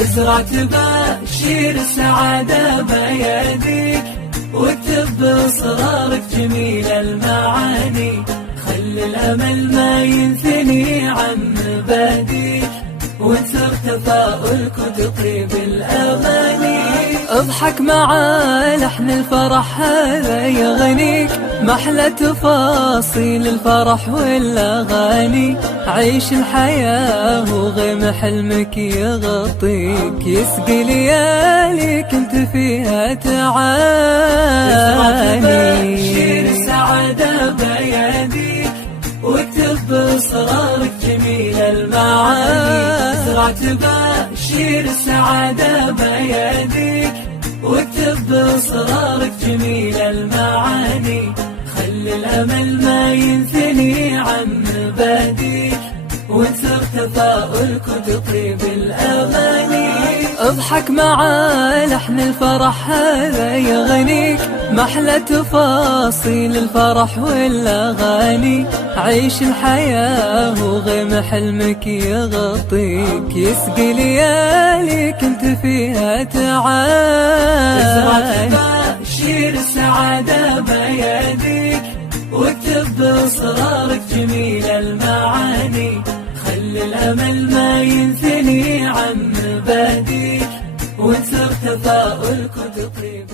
ازرع تباشير السعادة بيديك، واكتب بإصرارك جميل المعاني، خلي الأمل ما ينثني عن مباديك، وانثر تفاؤلك وتطيب الأغاني. اضحك مع لحن الفرح هذا يغنيك، محلى تفاصيل الفرح والأغاني، عيش الحياة وغيم حلمك يغطيك، يسقي لياليك انت فيها تعاني. شير السعادة بيديك، واكتب بإصرارك جميل المعاني، ازرع تباشير السعادة بيديك، واكتب بإصرارك جميل المعاني، خلي الأمل ما ينثني عن مباديك، وانثر تفاؤلك وتطيب الأغاني. اضحك مع لحن الفرح هذا يغنيك، محلى تفاصيل الفرح والأغاني، عيش الحياة وغيم حلمك يغطيك، يسقي لياليك انت فيها تعاني. ازرع تباشير السعادة بيديك، واكتب بإصرارك جميل المعاني، خلي الأمل ما ينثني عن مباديك، وانثر تفاؤلك وتطيب